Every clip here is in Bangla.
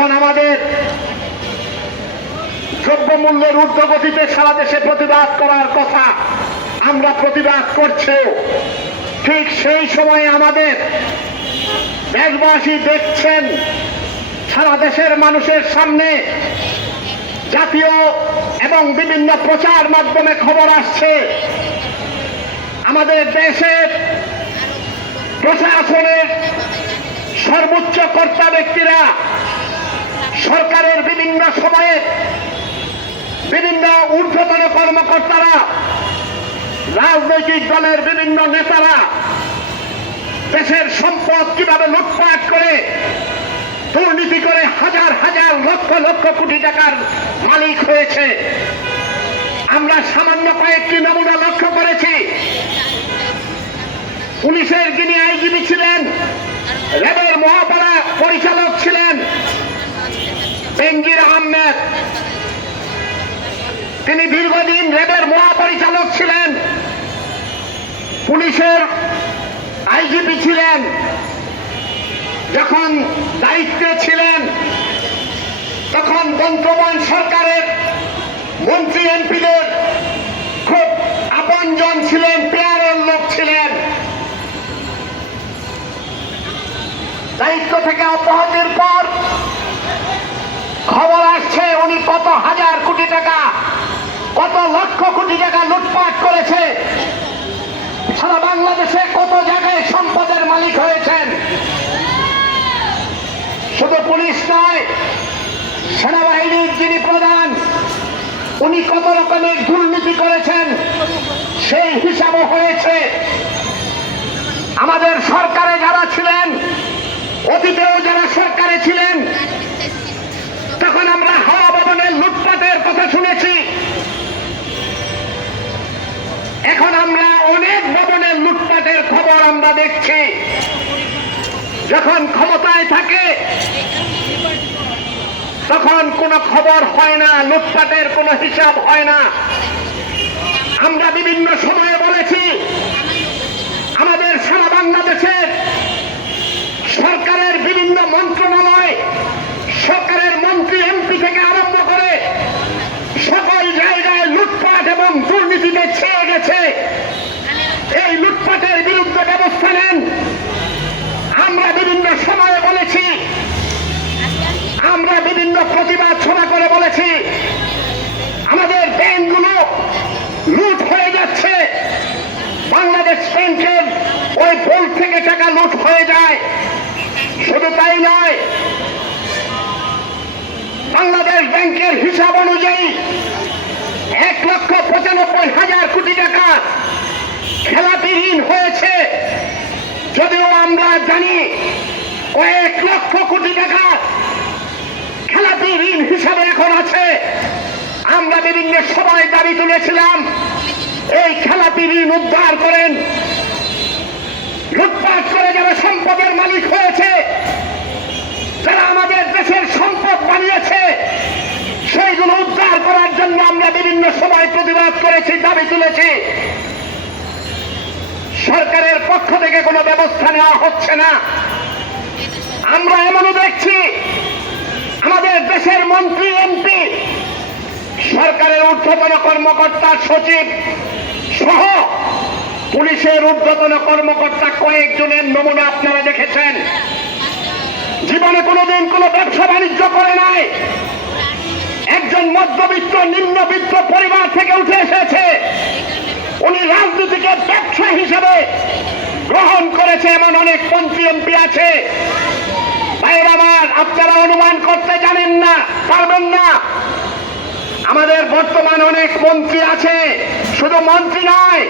যখন আমাদের দ্রব্যমূল্যের ঊর্ধ্বগতিতে সারা দেশে প্রতিবাদ করার কথা, আমরা প্রতিবাদ করছেও, ঠিক সেই সময়ে আমাদের দেশবাসী দেখছেন সারা দেশের মানুষের সামনে জাতীয় এবং বিভিন্ন প্রচার মাধ্যমে খবর আসছে আমাদের দেশের প্রশাসনের সর্বোচ্চ কর্তা ব্যক্তিরা, সরকারের বিভিন্ন সময়ে বিভিন্ন ঊর্ধ্বতন কর্মকর্তারা, রাজনৈতিক দলের বিভিন্ন নেতারা দেশের সম্পদ কিভাবে লুটপাট করে, দুর্নীতি করে হাজার হাজার লক্ষ লক্ষ কোটি টাকার মালিক হয়েছে। আমরা সামান্য কয়েকটি নমুনা লক্ষ্য করেছি। পুলিশের যিনি আইজিপি ছিলেন, র্যাবের মহাপাড়া পরিচালক ছিলেন বেনজির আহমেদ, তিনি দীর্ঘদিন র্যাবের মহাপরিচালক ছিলেন, পুলিশের আইজিপি ছিলেন। যখন দায়িত্বে ছিলেন তখন বর্তমান সরকারের মন্ত্রী এমপিদের খুব আপনজন ছিলেন, পেয়ারের লোক ছিলেন। দায়িত্ব থেকে অব্যাহতির পর খবর আসছে উনি কত হাজার কোটি টাকা, কত লক্ষ কোটি টাকা লুটপাট করেছে, সারা বাংলাদেশে কত জায়গায় সম্পদের মালিক হয়েছেন। শুধু পুলিশ নয়, সেনাবাহিনীর যিনি প্রধান, উনি কত রকমের দুর্নীতি করেছেন সেই হিসাবও হয়েছে। আমাদের সরকারে যারা ছিলেন, অতীতেও যারা সরকারে ছিলেন, তখন আমরা হাওয়া ভবনের লুটপাটের কথা শুনেছি। এখন আমরা অনেক ভবনের লুটপাটের খবর আমরা দেখছি। যখন ক্ষমতায় থাকে তখন কোনো খবর হয় না, লুটপাটের কোনো হিসাব হয় না। আমরা বিভিন্ন সময়ে বলেছি আমাদের সারা বাংলাদেশের সরকারের বিভিন্ন মন্ত্রণালয়, সরকারের মন্ত্রী এমপি থেকে আরম্ভ করে সকল জায়গায় লুটপাট এবং দুর্নীতিতে ছেয়ে গেছে। এই লুটপাটের বিরুদ্ধে ব্যবস্থা নেন। আমরা বিভিন্ন সময়ে বলেছি, আমরা বিভিন্ন প্রতিবাদ সভা করে বলেছি আমাদের ব্যাংকগুলো লুট হয়ে যাচ্ছে। বাংলাদেশ ব্যাংকের ওই ভোল্ট থেকে টাকা লুট হয়ে যায়। শুধু তাই নয়, বাংলাদেশ ব্যাংকের হিসাব অনুযায়ী 1,95,000 কোটি টাকা খেলাপি ঋণ হয়েছে। যদিও আমরা জানি কয়েক লক্ষ কোটি টাকা খেলাপি ঋণ হিসাবে এখন আছে। আমরা বিভিন্ন সভায় দাবি তুলেছিলাম এই খেলাপি ঋণ উদ্ধার করেন। লুটপাট করে যারা সম্পদের মালিক হয়েছে, যারা আমাদের দেশের সম্পদ বানিয়েছে, সেইগুলো উদ্ধার করার জন্য আমরা বিভিন্ন সময় প্রতিবাদ করেছি, দাবি তুলেছি। সরকারের পক্ষ থেকে কোনো ব্যবস্থা নেওয়া হচ্ছে না। আমরা এমনও দেখছি আমাদের দেশের মন্ত্রী এমপি, সরকারের ঊর্ধ্বতন কর্মকর্তা, সচিব সহ পুলিশের ঊর্ধ্বতন কর্মকর্তা কয়েকজনের নমুনা আপনারা দেখেছেন। জীবনে কোনোদিন কোনো ব্যবসা বাণিজ্য করে নাই, একজন মধ্যবিত্ত নিম্নবিত্ত পরিবার থেকে উঠে এসেছে। উনি রাজনীতিকে ব্যবসা হিসেবে গ্রহণ করেছে, এমন অনেক মন্ত্রী এমপি আছে। ভাইয়েরা আমার, আপনারা অনুমান করতে জানেন না, পারবেন না। আমাদের বর্তমান অনেক মন্ত্রী আছে, শুধু মন্ত্রী নয়,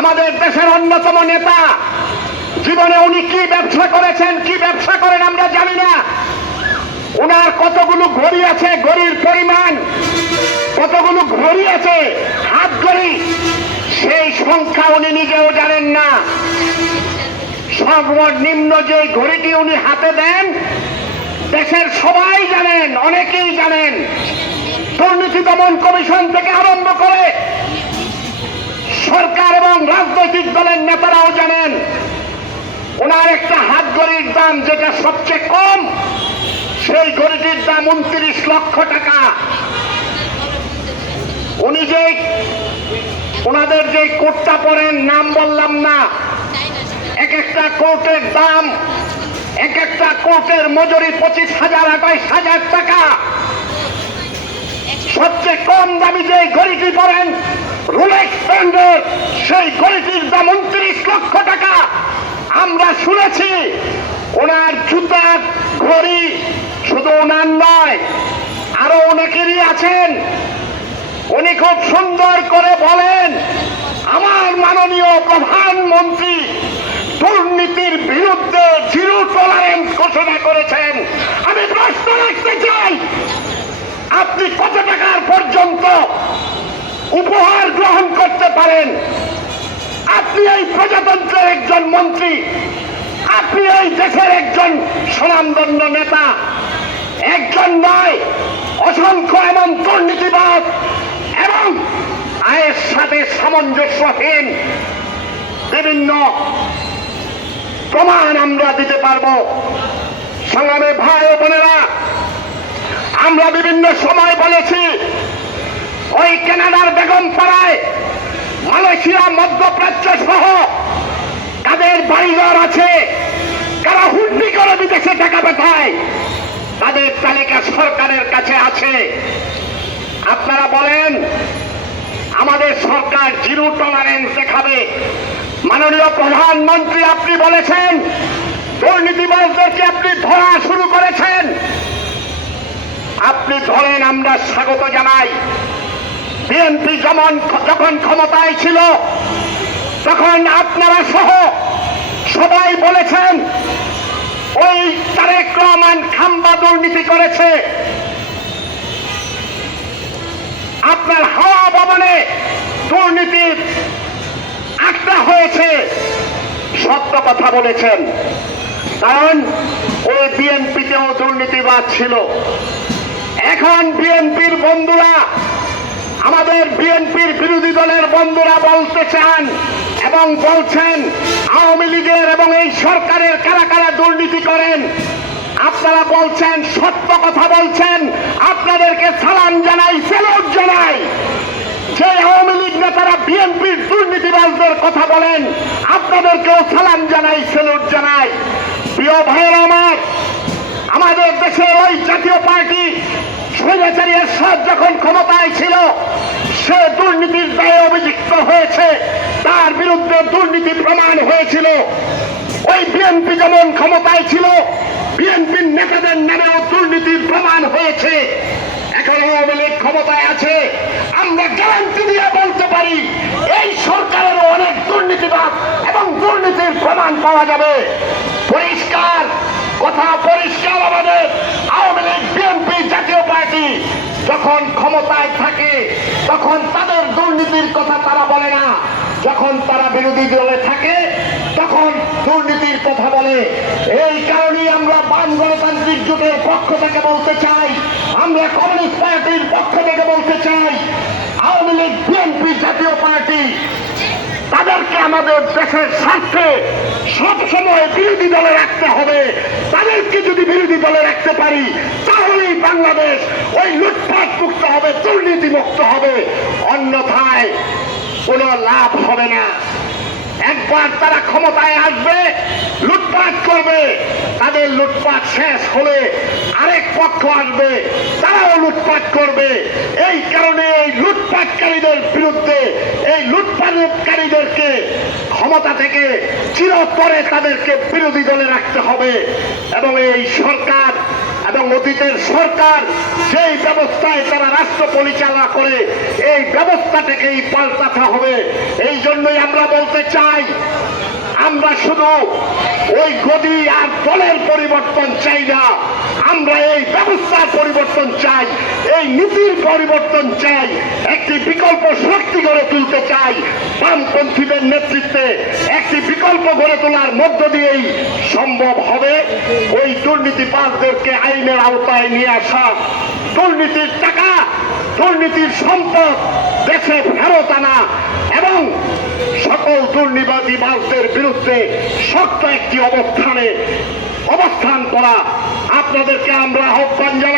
আমাদের দেশের অন্যতম নেতা। জীবনে উনি কি ব্যবসা করেছেন, কি ব্যবসা করেন আমরা জানি না। ওনার কতগুলো ঘড়ি আছে, ঘড়ির পরিমাণ কতগুলো ঘড়ি আছে, হাত ঘড়ি, সেই সংখ্যা উনি নিজেও জানেন না। সর্বনিম্ন যে ঘড়িটি উনি হাতে দেন, দেশের সবাই জানেন, অনেকেই জানেন। দুর্নীতি দমন কমিশন থেকে আরম্ভ করে সরকার এবং রাজনৈতিক দলের নেতারাও জানেন ওনার একটা হাত ঘড়ির দাম যেটা সবচেয়ে কম, সেই ঘড়িটির দাম 29 লক্ষ টাকা। উনি যে ওনাদের যে কোটটা পরেন, নাম বললাম না, এক একটা কোটের দাম, এক একটা কোটের মজুরি 25,000 28,000 টাকা। সবচেয়ে কম দামি যে ঘড়িটি পরেন রোলেক্স ব্র্যান্ডের, সেই ঘড়িটির দাম 29 লক্ষ টাকা। আমরা শুনেছি ওনার জুতার ঘড়ি শুধু ওনার নয়, আরো অনেকেরই আছেন। উনি খুব সুন্দর করে বলেন, আমার মাননীয় প্রধানমন্ত্রী দুর্নীতির বিরুদ্ধে জিরো টলারেন্স ঘোষণা করেছেন। আমি প্রশ্ন রাখতে চাই, আপনি কত টাকার পর্যন্ত উপহার গ্রহণ করতে পারেন? আপনি এই প্রজাতন্ত্রের একজন মন্ত্রী, আপনি এই দেশের একজন স্বনামধন্য নেতা, একজন নয় অসংখ্য এমন দুর্নীতিবাদ এবং আয়ের সাথে সামঞ্জস্যহীন বিভিন্ন প্রমাণ আমরা দিতে পারবো। সংগ্রামী ভাই ও বোনেরা, আমরা বিভিন্ন সময় বলেছি ওই কানাডার বেগমপাড়ায়, মালয়েশিয়া, মধ্যপ্রাচ্য সহ কাদের বাড়িঘর আছে, কারা হুন্ডি করে বিদেশে টাকা পাঠায়, তাদের তালিকা সরকারের কাছে আছে। আপনারা বলেন আমাদের সরকার জিরো টলারেন্স দেখাবে। মাননীয় প্রধানমন্ত্রী, আপনি বলেছেন দুর্নীতিবাজদেরকে আপনি ধরা শুরু করেছেন। আপনি ধরেন, আমরা স্বাগত জানাই। বিএনপি যখন ক্ষমতায় ছিল তখন আপনারা সহ সবাই বলেছেন ওই তারেক রহমান খাম্বা দুর্নীতি করেছে, আপনার হাওয়া ভবনে দুর্নীতির আখড়া হয়েছে। সত্য কথা বলেছেন, কারণ ওই বিএনপিতেও দুর্নীতিবাদ ছিল। এখন বিএনপির বন্ধুরা, আমাদের বিএনপির বিরোধী দলের বন্ধুরা বলতে চান এবং বলছেন আওয়ামী লীগের এবং এই সরকারের কারা কারা দুর্নীতি করেন। আপনারা বলছেন, সত্য কথা বলছেন, আপনাদেরকে সালাম জানাই, স্যালুট জানাই। যে আওয়ামী লীগ নেতারা বিএনপির দুর্নীতিবাজদের কথা বলেন, আপনাদেরকেও সালাম জানাই, স্যালুট জানাই। প্রিয় ভাইয়েরা আমার, আমাদের দেশের ওই জাতীয় পার্টি স্বৈরাচারী এরশাদ যখন ক্ষমতায় ছিল, সে দুর্নীতির দায়ে অভিযুক্ত হয়েছে, তার বিরুদ্ধে দুর্নীতি প্রমাণ হয়েছিল। ওই বিএনপি যেমন ক্ষমতায় ছিল, বিএনপির নেতাদের নামেও দুর্নীতির প্রমাণ হয়েছে। এখন আওয়ামী লীগ ক্ষমতায় আছে, আমরা গ্যারান্টি দিয়ে বলতে পারি এই সরকারেরও অনেক দুর্নীতিবাদ এবং দুর্নীতির প্রমাণ পাওয়া যাবে। পরিষ্কার কথা, পরিষ্কার আমাদের আওয়ামী লীগ, বিএনপি, জাতীয় পার্টি যখন ক্ষমতায় থাকে তখন তাদের দুর্নীতির কথা তারা বলে না, যখন তারা বিরোধী দলে থাকে তখন দুর্নীতির কথা বলে। এই কারণেই আমরা বাম গণতান্ত্রিক জোটের পক্ষ থেকে বলতে চাই, আমরা কমিউনিস্ট পার্টির পক্ষ থেকে বলতে চাই, আওয়ামী লীগ, বিএনপি, জাতীয় পার্টি তাদেরকে আমাদের দেশের স্বার্থে সবসময় বিরোধী দলে রাখতে হবে। তাদেরকে যদি বিরোধী দলে রাখতে পারি তাহলেই বাংলাদেশ ওই লুটপাট মুক্ত হবে, দুর্নীতি মুক্ত হবে, অন্যথায় কোনো লাভ হবে না। একবার তারা ক্ষমতায় আসবে, লুটপাট করবে, তাদের লুটপাট শেষ হলে আরেক পক্ষ আসবে, তারাও লুটপাট করবে। এই কারণে এই লুটপাটকারীদের বিরুদ্ধে, এই লুটপাটকারীদেরকে ক্ষমতা থেকে চিরতরে তাদেরকে বিরোধী দলে রাখতে হবে। এবং এই সরকার এবং অতীতের সরকার যেই ব্যবস্থায় তারা রাষ্ট্র পরিচালনা করে, এই ব্যবস্থাটাকেই পাল্টাতে হবে। এই জন্যই আমরা বলতে চাই, আমরা শুধু ওই গদি আর দলের পরিবর্তন চাই না, আমরা এই ব্যবস্থার পরিবর্তন চাই, এই নীতির পরিবর্তন চাই, একটি বিকল্প শক্তি গড়ে তুলতে চাই। বামপন্থীদের নেতৃত্বে একটি বিকল্প গড়ে তোলার মধ্য দিয়েই সম্ভব হবে ওই দুর্নীতিবাজদেরকে আইনের আওতায় নিয়ে আসা, দুর্নীতির টাকা, দুর্নীতির সম্পদ দেশে ফেরত আনা এবং সকল দুর্নীতিবাজদের বিরুদ্ধে শক্ত একটি অবস্থান করা। আপনার আপনাদেরকে আমরা আহ্বান জানাই।